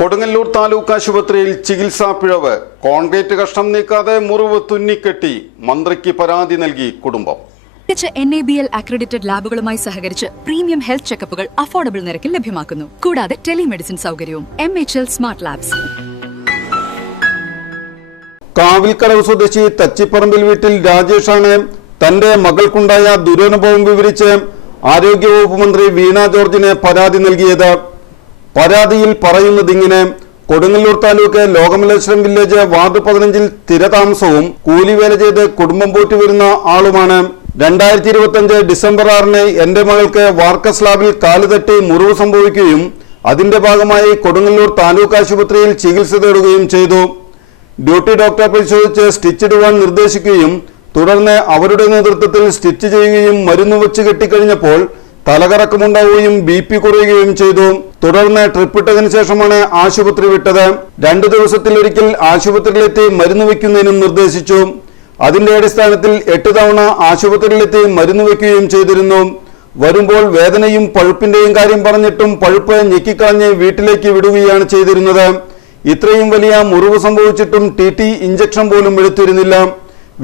കൊടുങ്ങല്ലൂർ താലൂക്ക് ആശുപത്രിയിൽ ചികിത്സാ പിഴവ്. കോൺക്രീറ്റ് കഷ്ണം നീക്കാതെ മുറിവ് തുന്നിക്കെട്ടി. മന്ത്രിക്ക് പരാതി നൽകി കുടുംബം. NABL അക്രഡിറ്റഡ് ലാബുകളുമായി സഹകരിച്ച് പ്രീമിയം ഹെൽത്ത് ചെക്കപ്പുകൾ അഫോർഡബിൾ നിരക്കിൽ ലഭ്യമാക്കുന്നു. കൂടാതെ ടെലിമെഡിസിൻ സൗകര്യവും. MHL smart labs. കാവിൽക്കടവ് സ്വദേശി തച്ചിപ്പറമ്പിൽ വീട്ടിൽ രാജേഷാണ് തന്റെ മകൾക്കുണ്ടായ ദുരനുഭവം വിവരിച്ച് ആരോഗ്യവകുപ്പ് മന്ത്രി വീണ ജോർജിന് പരാതി നൽകിയത്. പരാതിയിൽ പറയുന്നതിങ്ങനെ: കൊടുങ്ങല്ലൂർ താലൂക്ക് ലോകമല്ലേശ്വരം വില്ലേജ് വാർഡ് 15-ൽ സ്ഥിരതാമസവും കൂലിവേല ചെയ്ത് കുടുംബം പോറ്റിവരുന്ന ആളുമാണ്. 2025 ഡിസംബർ 6-ന് എന്റെ മകൾക്ക് വാർക്ക സ്ലാബിൽ കാലുതട്ടി മുറിവ് സംഭവിക്കുകയും അതിന്റെ ഭാഗമായി കൊടുങ്ങല്ലൂർ താലൂക്ക് ആശുപത്രിയിൽ ചികിത്സ തേടുകയും ചെയ്തു. ഡ്യൂട്ടി ഡോക്ടറെ പരിശോധിച്ച് സ്റ്റിച്ച് ഇടുവാൻ നിർദ്ദേശിക്കുകയും തുടർന്ന് അവരുടെ നേതൃത്വത്തിൽ സ്റ്റിച്ച് ചെയ്യുകയും മരുന്ന് വെച്ച് കെട്ടിക്കഴിഞ്ഞപ്പോൾ തലകറക്കമുണ്ടാവുകയും BP കുറയുകയും ചെയ്തു. തുടർന്ന് ട്രിപ്പിട്ടതിനു ശേഷമാണ് ആശുപത്രി വിട്ടത്. 2 ദിവസത്തിലൊരിക്കൽ ആശുപത്രിയിലെത്തി മരുന്ന് വയ്ക്കുന്നതിനും നിർദ്ദേശിച്ചു. അതിന്റെ അടിസ്ഥാനത്തിൽ 8 തവണ ആശുപത്രിയിലെത്തി മരുന്ന് വയ്ക്കുകയും ചെയ്തിരുന്നു. വരുമ്പോൾ വേദനയും പഴുപ്പിന്റെയും കാര്യം പറഞ്ഞിട്ടും പഴുപ്പ് ഞെക്കിക്കളഞ്ഞ് വീട്ടിലേക്ക് വിടുകയാണ് ചെയ്തിരുന്നത്. ഇത്രയും വലിയ മുറിവ് സംഭവിച്ചിട്ടും TT ഇഞ്ചക്ഷൻ പോലും എടുത്തിരുന്നില്ല.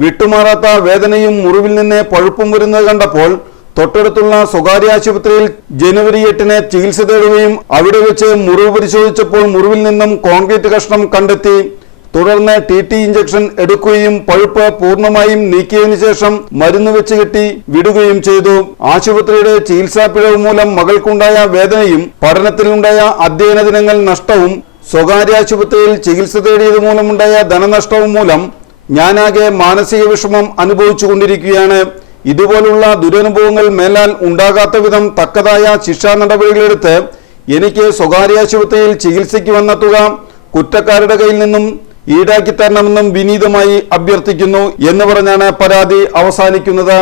വിട്ടുമാറാത്ത വേദനയും മുറിവിൽ നിന്ന് പഴുപ്പും വരുന്നത് കണ്ടപ്പോൾ തൊട്ടടുത്തുള്ള സ്വകാര്യ ആശുപത്രിയിൽ ജനുവരി 8-ന് ചികിത്സ തേടുകയും അവിടെ വെച്ച് മുറിവ് പരിശോധിച്ചപ്പോൾ മുറിവിൽ നിന്നും കോൺക്രീറ്റ് കഷ്ണം കണ്ടെത്തി. തുടർന്ന് TT ഇഞ്ചക്ഷൻ എടുക്കുകയും പഴുപ്പ് പൂർണ്ണമായും നീക്കിയതിനു ശേഷം മരുന്ന് വെച്ച് കെട്ടി വിടുകയും ചെയ്തു. ആശുപത്രിയുടെ ചികിത്സാ പിഴവ് മൂലം മകൾക്കുണ്ടായ വേദനയും പഠനത്തിലുണ്ടായ അധ്യയന ദിനങ്ങൾ നഷ്ടവും സ്വകാര്യ ആശുപത്രിയിൽ ചികിത്സ തേടിയത് മൂലമുണ്ടായ ധനനഷ്ടവും മൂലം ഞാനാകെ മാനസിക വിഷമം അനുഭവിച്ചുകൊണ്ടിരിക്കുകയാണ്. ഇതുപോലുള്ള ദുരനുഭവങ്ങൾ മേലാൽ ഉണ്ടാകാത്ത വിധം തക്കതായ ശിക്ഷാ നടപടികളെടുത്ത് എനിക്ക് സ്വകാര്യ ആശുപത്രിയിൽ ചികിത്സയ്ക്ക് വന്ന തുക കുറ്റക്കാരുടെ കയ്യിൽ നിന്നും ഈടാക്കി തരണമെന്നും വിനീതമായി അഭ്യർത്ഥിക്കുന്നു എന്ന് പറഞ്ഞാണ് പരാതി അവസാനിക്കുന്നത്.